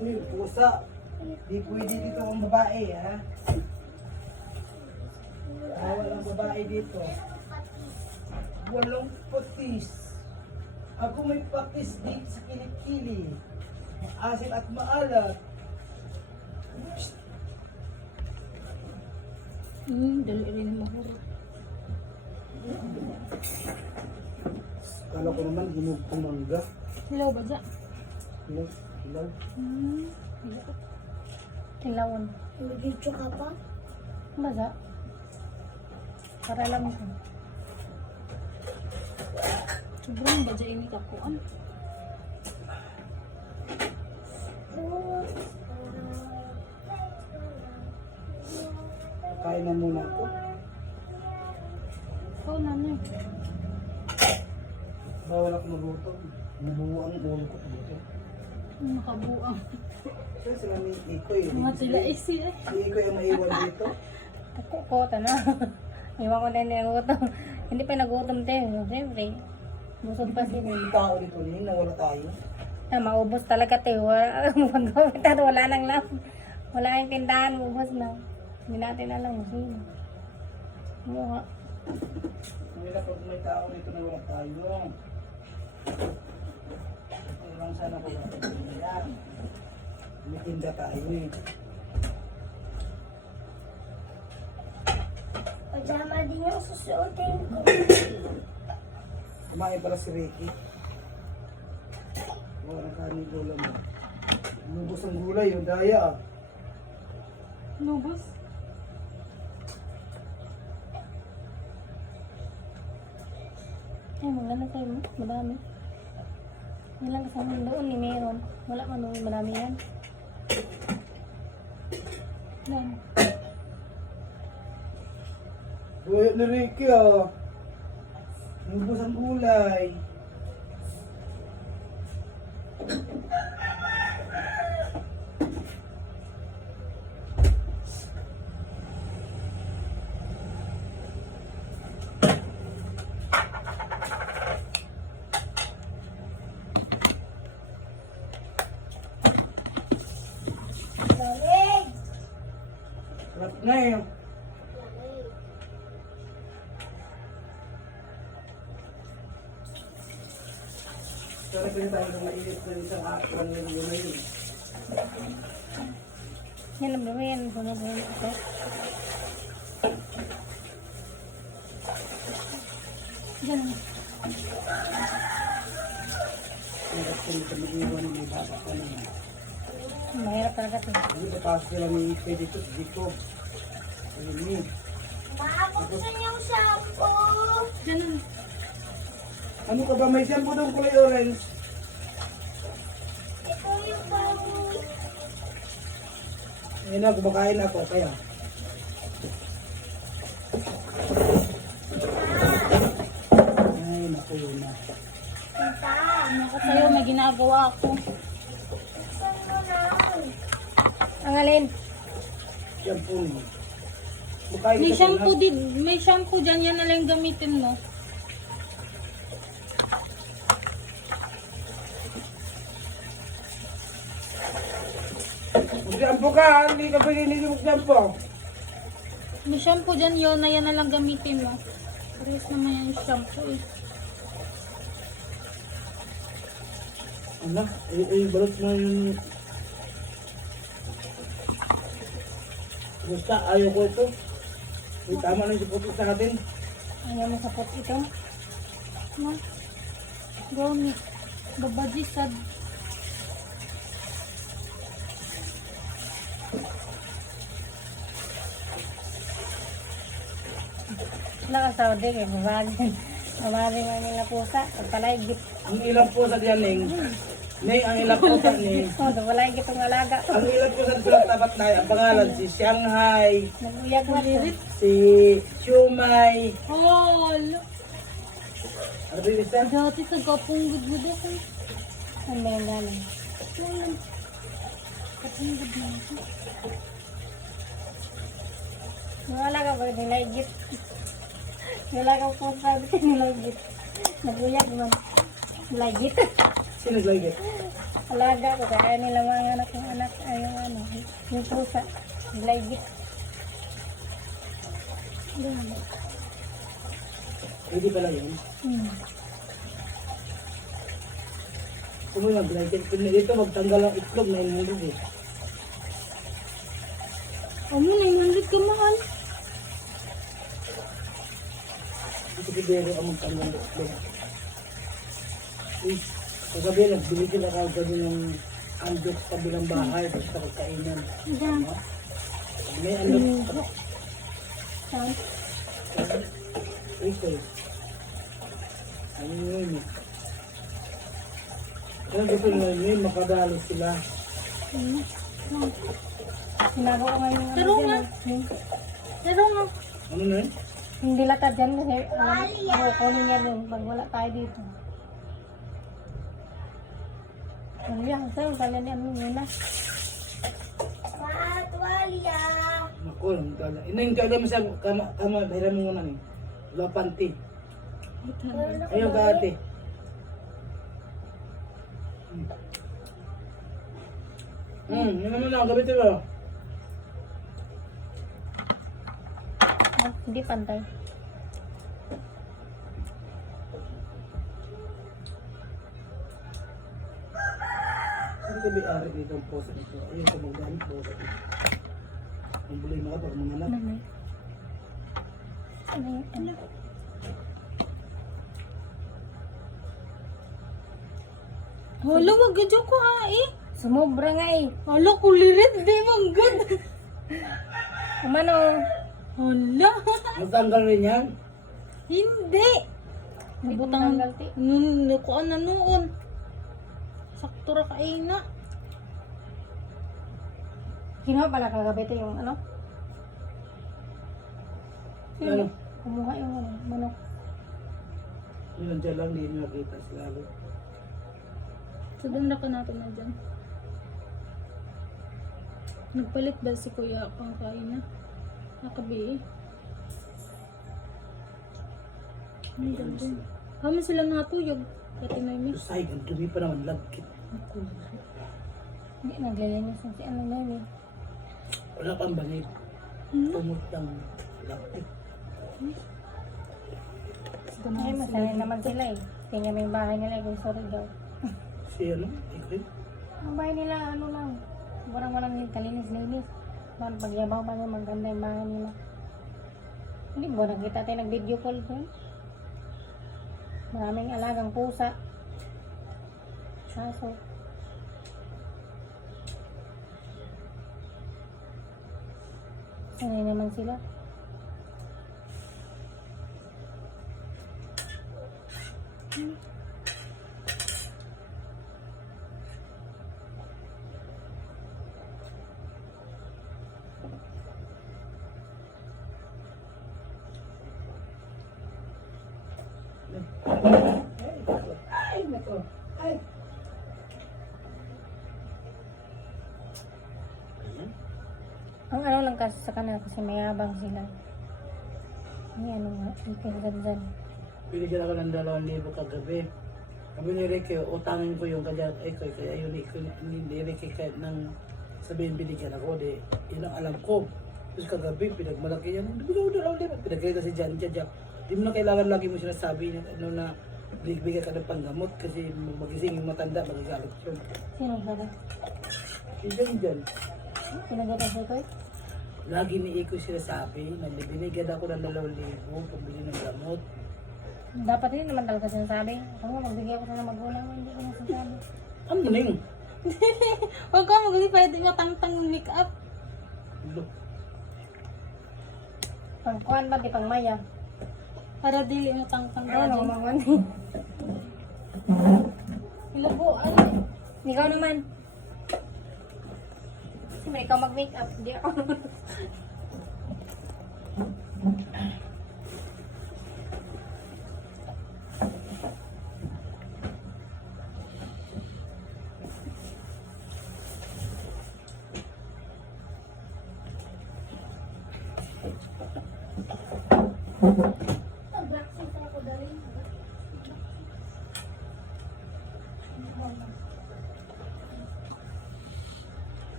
Uy, pusa. Di pwede dito ang babae, ha? Walang babae dito. Walang patis. Ako may patis dito sa kilikili. Asin at maalat. Dali rin ang mahuro. Kala ko naman hinugtong mangga. Hilaw ba dyan? Hilaw, hilaw. Hilaw. Hilawan. Nag-video ka pa? Baza. Para lang ito. Sobrang ba dyan ini kakuan? Kain na muna ako. Ikaw na na. Bawal ako maluto. Nabuo ang ulo ko dito. Nakabuang. Kaya sila ni Ikoy. Mga sila isi eh. Si Ikoy ang maiwan dito. Ako ko, tana. Iwan ko na yung nagutom. Hindi pa nagutom tayo. Siyempre. Busog pa sila. May tao dito niya, nawala tayo. Maubos talaga tayo. Wala nang lang. Wala yung tindahan. Ubos na. Hindi natin alam mo sino. Mukha. Wala pag may tao dito na wala tayo. Ay lang sana ko yan. May tinda tayo eh. Pajama din yung susuotin ko. Kumain pala si Ricky. Wala na kanin gulay mo. Lubos ang gulay, yung daya ah. Lubos? Ay, maganda tayo mo. Madami. Yan lang kasama doon ni meron. Wala man doon. Madami yan. Yan. Buhay ni Ricky ah. Lubos ang gulay. Lamig! Sarap na eh. Sarap din tayo ng mainit na isang akwan ng gulay. Yan ang bawin. Yan ang bawin. Ito. Diyan. Sarap din ito mag-iwan ng bata pa naman. Mahirap talaga ito. Hindi na pasok sila ni Ike dito sa Jacob. Ayun ni. Makakabuksan yung shampoo! Diyan. Ano ka ba? May shampoo daw kulay orange. Ito yung bago. Ayun na, kumakain ako. Kaya. Ay, naku yun na. Tita, Ako sa'yo, may ginagawa ako. buksan mo na. Ang alin? Shampoo ni. Kumakain May ka shampoo na. din. May shampoo dyan. Yan na lang gamitin mo. Mag-shampoo ka. Hindi ka pwede hindi mag-shampoo. May shampoo dyan. Yun na yan na lang gamitin mo. Pares naman yung shampoo eh. Ano? Balot na yung... Basta, ayaw ko ito. Uy, tama na yung siputi sa atin. Ayaw mo sapot ito. No? Gamit. Babaji sad. Wala ka sa ode kay babagin. Babagin mo nila pusa. Pagpalaygit. Ang ilang po sa diyaning. Nay, ang ilang po sa ni. Oh, palaygit ang alaga. Ang ilang po sa tapat na ang pangalan si Shanghai, Naguyag na ito. si Shumai. Hol! Ano ba yung isa? Dati nagkapunggod mo dito. Ano ba yung galing? Kapunggod mo ito. Mga alaga ba yung laygit? Wala kang po sabi ko nilagit. Nabuyag man. Nilagit. Sino naglayit? Alaga ko kaya nila mga anak yung anak ay yung ano, yung pusa. Nilagit. Pwede pala yun. Kung mo yung naglayit, dito magtanggal ang itlog na inulog eh. Amo, 900 ka mahal. Dito kibero ang magtanggal ang itlog. Uy, kagabi nagbili sila kagad ng andok sa bilang bahay basta pagkainan. Diyan. May andok. Saan? Ito. Ano yun eh. Kaya gusto nila yun, makadalo sila. Sinago ko ngayon. Pero nga. Pero nga. Ano na yun? Hindi lata dyan kasi ako kunin niya yun pag wala tayo dito. Ano yan? Saan kalian niya muna? Patwalya. Naku, yung kala mo sa kama, bahiran mo muna ni. Wala panty. Ayaw ka ate. Yun naman na, gabi ito ba? Hindi pantay. Saan ka may-ari dito ang posa dito? Ayun ka magdamit posa dito. Ang bulay mo ka pag mga anak. Nanay. Ano yun? Ano? Hala, wag ka dyan ko eh. Sumobra nga eh. Hala, kulirit. Di bang good. Umano? Hala. Matanggal rin yan. Hindi. Nabutang galti. Nukuan na noon. Sakto ra kaina. Kinuha pala kagabi ito yung ano? Ano? Kumuha yung ano, manok. Yun nandiyan lang, hindi nyo nakita sila. So, doon na ka natin na dyan. Nagpalit ba si Kuya ang kain na? Nakabi eh. Ang ganda. Kami sila natuyog. Kati na yun. Say, ang dumi pa naman, lagkit. Hindi, naglilinis na si ano na yun. Wala pang bangit. Tumot lang. Lagkit. Ay, masanay naman sila eh. Tingnan mo yung bahay nila, kung sorry daw. Si ano? Ikri? Ang bahay nila, ano lang, walang yung kalinis-linis. Parang pagyabaw pa nga, maganda yung bahay nila. Hindi mo nakita tayo nag-video call doon. Maraming alagang pusa. Aso. Sanay naman sila. Ay, nako. Ay. Ang ano lang kasi sa kanila kasi mayabang sila. May ano nga, ikan-gandan. Binigyan ako ng 2,000 kagabi. Sabi ni Ricky, utangin ko yung kanya. Ay, kaya yun, ni Ricky kahit nang sabihin binigyan ako, di, yun ang alam ko. Tapos kagabi, pinagmalaki yan. Bigyan ko 2,000. Pinagkita si Jan, di mo na kailangan lagi mo sinasabi na, ano na, bigyan ka ng panggamot kasi magising yung matanda, magagalit yun. Sino ba ba? Si Jan. Pinagatan sa ito eh? Lagi ni Iko sinasabi na binigyan ako ng 2,000 pambili ng gamot. Dapat hindi naman talaga sinasabi. Ako nga, magbigay ako na magulang, hindi ko nasasabi. Ano na yun? Huwag ka mag-hindi pwede matangtang yung make-up. Pangkuhan ba, di pang maya? Para dili matangtang ka Ano, dyan. manguhan. Ilabuan. Ikaw naman. Siyempre, ikaw mag-makeup. Hindi ako.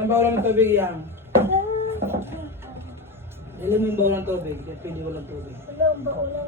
Ilang bawal ng tubig yan? Ilan yung bawal ng tubig? Kaya pwede walang tubig. Wala, ba wala